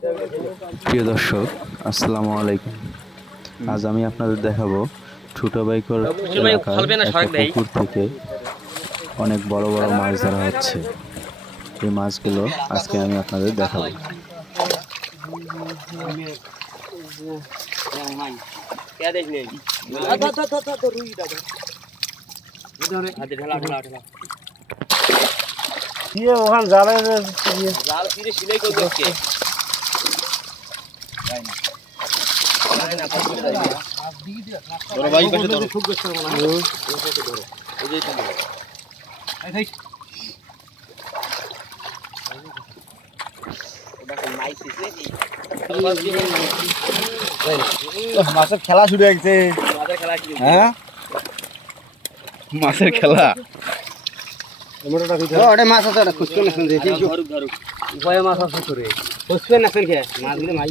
প্রিয় দর্শক, আসসালামু আলাইকুম। আজ আমি আপনাদের দেখাবো ছোটবাইকর এলাকার একটা পুকুর থেকে অনেক বড় বড় মাছ ধরা হচ্ছে। এই মাছগুলো আজকে আমি আপনাদের দেখাবো। মাছের খেলা শুরু হয়েছে। হ্যাঁ, মাছের খেলা। মাছ আছে, খুঁজতে নাছেন উপায় মাছ আছে করে খুঁজতে নাছেন কে মাছগুলো মাই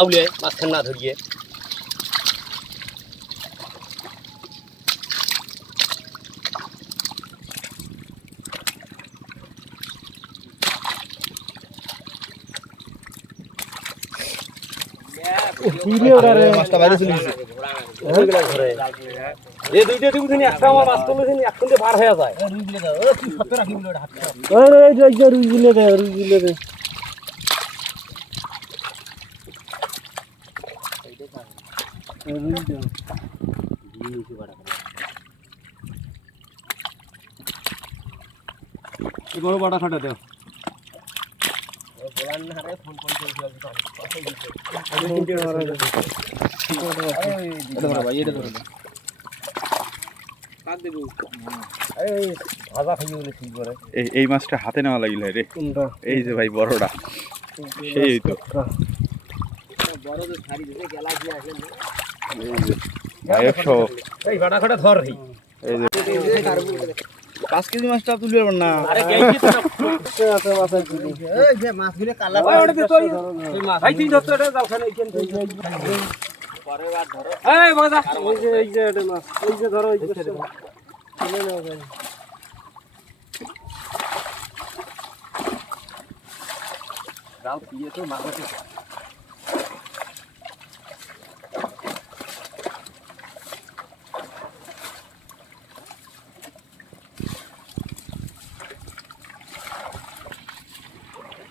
আউলে মাছখান না ধরিয়ে মাছটা বাইরে চলে গেছে। এই দুইটা টিপু দিন একটা আমার মাছ তুলে দিন এখন বার হয়ে যায়। রুইগুলো দাও, ও কি সত্য রাখি বলে হাত দাও। ওই যে রুইগুলো দে, রুইগুলো দে। বড় বাটা খাটা দাও। বলান না রে, ফোন ফোন করে দিও তো। এটা ধরো ভাই, এটা ধরো। কাট দেব। এই ভাজা খাইয়ে বলে ঠিক করে। এই মাছটা হাতে নেওয়া লাগিল রে। এই যে ভাই বড়টা। সেই তো। বড় তো ছাড়ি দিতে গেলা কি আসলে। এই যে গায়কশো। এই বাটা খাটা ধর রে। এই যে 5 কেজি মাছটা তুলবে না। আরে গেইছি তো আছে মাছ তুলি। এই যে মাছগুলো কালা ওই ওটা তো ওই মাছ ভাই তুই ধরতে এটা যাওখানে এইখান থেকে পরের বার ধরো। এই বাজা এই যে এটা মাছ এই যে ধরো এই যে চলে নাও ভাই। রাও দিয়ে তো মাছটা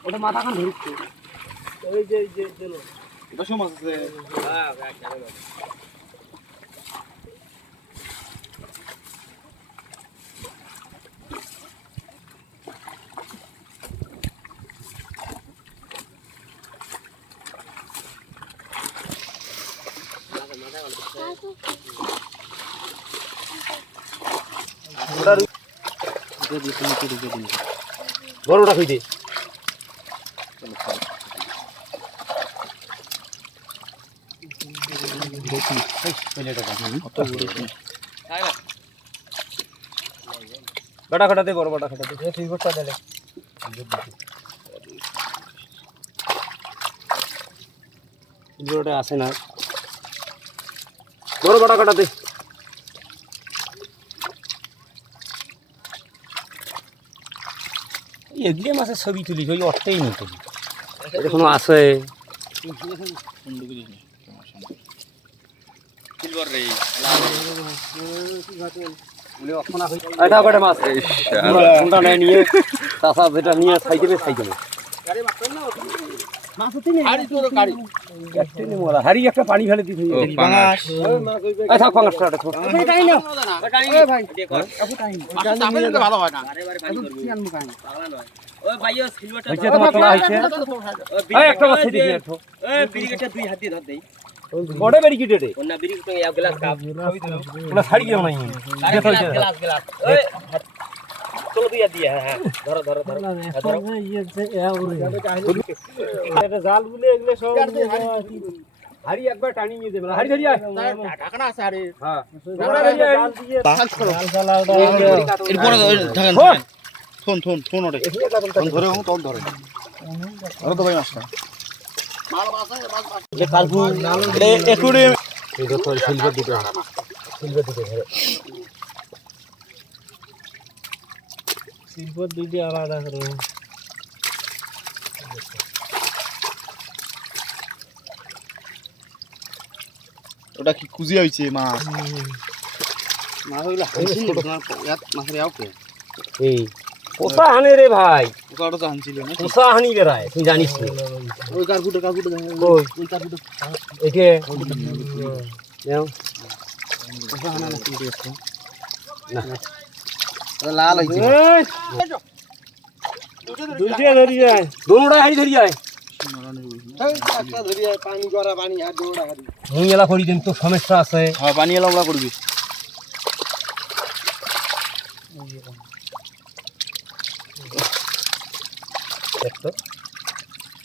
ওটা মাথা খান ধরছে। ওই যে চলো এটা সমাজ আছে। হ্যাঁ ভাই খেলে বড়টা কই দে। বাটা খাটাতে বড় বাটা খাটাতে ঠিক করতে দিলে জোড়াটা আসে না। বড় বাটা খাটাতে এগুলি মাছের ছবি তুলি ওই অর্থেই নেই তুলি এখনো আছে। নিয়ে চাষা যেটা নিয়ে ছাই দেবে ছাই দেবে হাড়ি একটা পানি ফেলে দিতে বড় ব্যারিকেডে ওনা ব্যারিকেড এক গ্লাস কাপ ওনা ছাড়ি দিও নাই চলো দিয়া দিয়া হ্যাঁ ধরো ধরো ধরো ধরো এটা জাল গুলো এগুলো সব হাড়ি একবার টানি নিয়ে যাবে হাড়ি ধরি আয় ঢাকনা আছে হাড়ি হ্যাঁ জাল দিয়ে জাল চালাওটা এরপরে ঢাকেন ফোন ফোন ফোন ওরে ফোন ধরে হুঁ তল ধরে ধরো তো ভাই মাছটা যে কালপু এটা একুরে এই দেখো সিলভার দিকে সিলভার দিকে আলাদা করে ওটা কি কুজিয়া হইছে মাছ মাছ হইলা হানছিল ইয়াত মাছের আউকে এই পোষা হানে রে ভাই ওটা তো হানছিল না পোষা হানি বেরায় তুই জানিস না ওই কারগুটো কই ওই কারগুটো একে নাও পোষা হানা না কি দেখছো না লাল হইছে দুইটা ধরি যায় দোনোটা হাড়ি ধরি যায় একটা ধরি পানি গড়া পানি আর দৌড়া হারি মুই এলা করি দিন তো সমস্যা আছে হ্যাঁ পানি এলা ওলা করবি দেখতো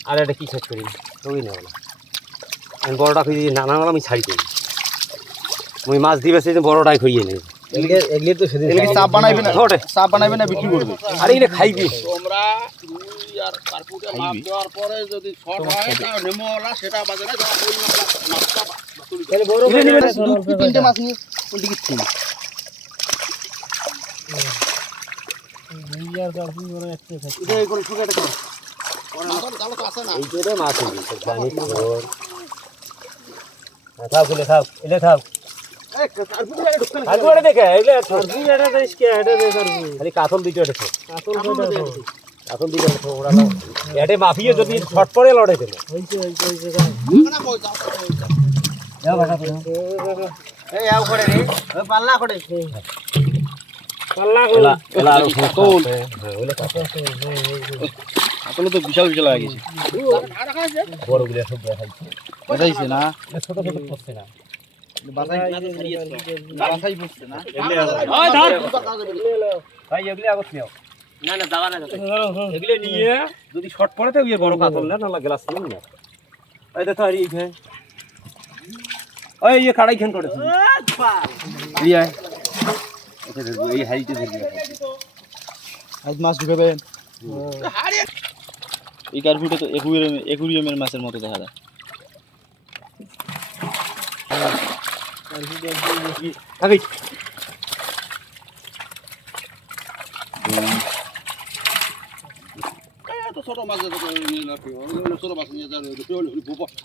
আর এটা কি শেষ করি ওই না আমি বড়টা খুঁজে নানা আমি ছাড়ি দিই মুই মাছ দিবে সেই বড়টাই খুঁড়িয়ে নেই এগুলি তো সেদিন এগুলি চাপ বানাইবে না ছোট চাপ বানাইবে না বিক্রি করবে আর এগুলো খাইবি তোমরা রুই আর কার্পুটে মাছ দেওয়ার পরে যদি শর্ট হয় তা নেমোলা সেটা বাজে না ওই মাছটা তাহলে বড় তিনটে মাছ নিয়ে কোনটি কিচ্ছু রুই আর কার্পু বড় একটা থাকে এটা কোন শুকাটা কর মাছের জাল তো আছে না এই যে মাছ হইছে তো জানি তোর থাক বলে থাক এলে থাক এই কার্পুটে লাগে ঢুকতে কার্পু এটা দেখে এলে কার্পু এটা দেশ কে এটা দে কার্পু খালি কাতল দুইটা দেখো কাতল দুইটা দেখো ওরা না এটে মাফিয়ে যদি শর্ট পড়ে লড়াই দেবে হইছে না কই জাল যাও ভাষা করে এই আউ করে রে ওই পাল্লা করে পাল্লা করে এলা আর কাতল হ্যাঁ ওলে কাতল আছে কাতল তো বিশাল বিশাল হয়ে গেছে বড় গুলো সব দেখাইছে বুঝাইছে না ছোট ছোট পড়ছে না বাসাই বাসাই বসছে না ওই ধর ভাই এগুলি আগত নিও না না দাও না এগুলি নিয়ে যদি শর্ট পড়ে তো ইয়ে বড় কাতল না না গ্লাস নিন না এই দেখো আর এই ভাই ওই এই কাড়াই খান করেছে রিয়া ওকে ধরবো এই হাইটে ধরবি আজ মাছ ঢুকাবেন এই কার্পুটে তো একুরিয়ামের মাছের মতো দেখা যায় আগে তো ছোট মাছ নিয়ে না ছোট মাছ নিয়ে যাবে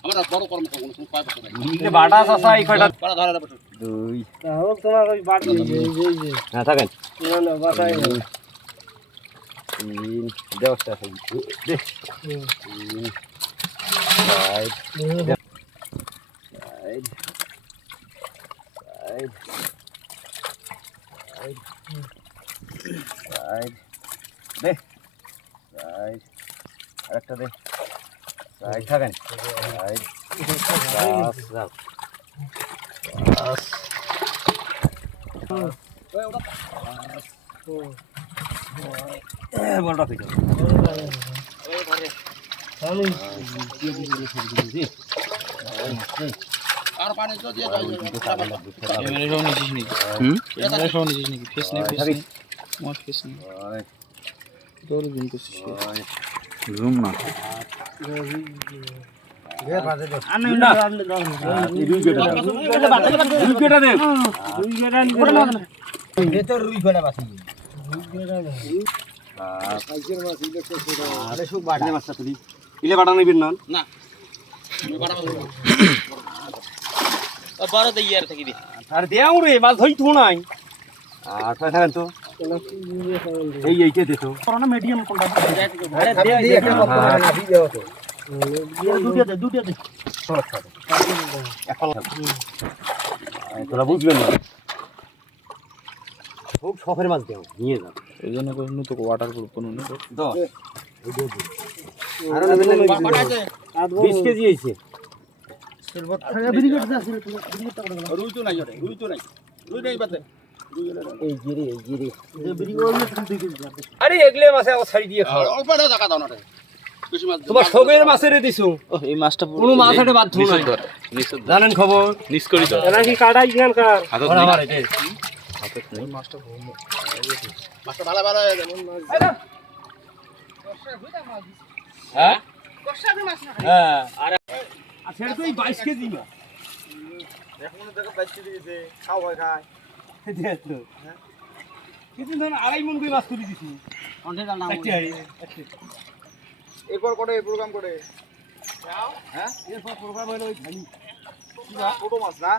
আমরা বড় কর্ম করব না পাই পাবো না এই বাটা চাচা এই কয়টা পাড়া ধরে বসে দুই তাও তোমার ওই বাটি এই হ্যাঁ থাকেন না না বাটাই তিন দেওয়া আছে দে right right right they right আরেকটা দে রাইট থাকেন রাইট বাস যাও বাস বড়টা থেকে আর পানি তো দিয়ে দাও ক্যামেরা সহ নিছিস নাকি ক্যামেরা সহ নিছিস নাকি ফেস নেই মোট ফেস নেই তোরে জুম করছিস জুম না না বড় দেই আর থাকি দি আর দেও রে মাছ ধই তো নাই আর থাকেন তো এই এইটা দেখো করোনা মিডিয়াম কোনটা আরে দে একটা কপ করে না দিয়ে দাও তো দুটো দে এখন তোরা বুঝবেন না খুব শখের মাছ দেও নিয়ে যাও এই জন্য কোনো তো ওয়াটার প্রুফ কোনো নেই দাও আর নেবেন না 20 কেজি হইছে রুই তো নাই রুই তো নাই রুই নাই বাতে এই গিরি আরে এগলে মাছে আবার ছাড়ি দিয়ে খাও অল্প একটা টাকা দাও না রে বেশি মাছ তোমার সবের মাছের দিছো এই মাছটা কোনো মাছ হাটে বাধ্য নাই জানেন খবর নিস করি তো এরা কি কাটাই জ্ঞান কার হাতত ওরা নেই। আমার এটা মাছটা ভালো ভালো হ্যাঁ হ্যাঁ আর সেটা তো এই 22 কেজি মাছ এখনো দেখো 22 কেজি দিয়েছে খাও হয় খায় দেখো কিন্তু ধর 2.5 মণ করে মাছ তুলি দিছি চারটি হাড়ি এরপর করে প্রোগ্রাম করে হ্যাঁ এরপর প্রোগ্রাম হলো ওই ধানি ছোট মাছ না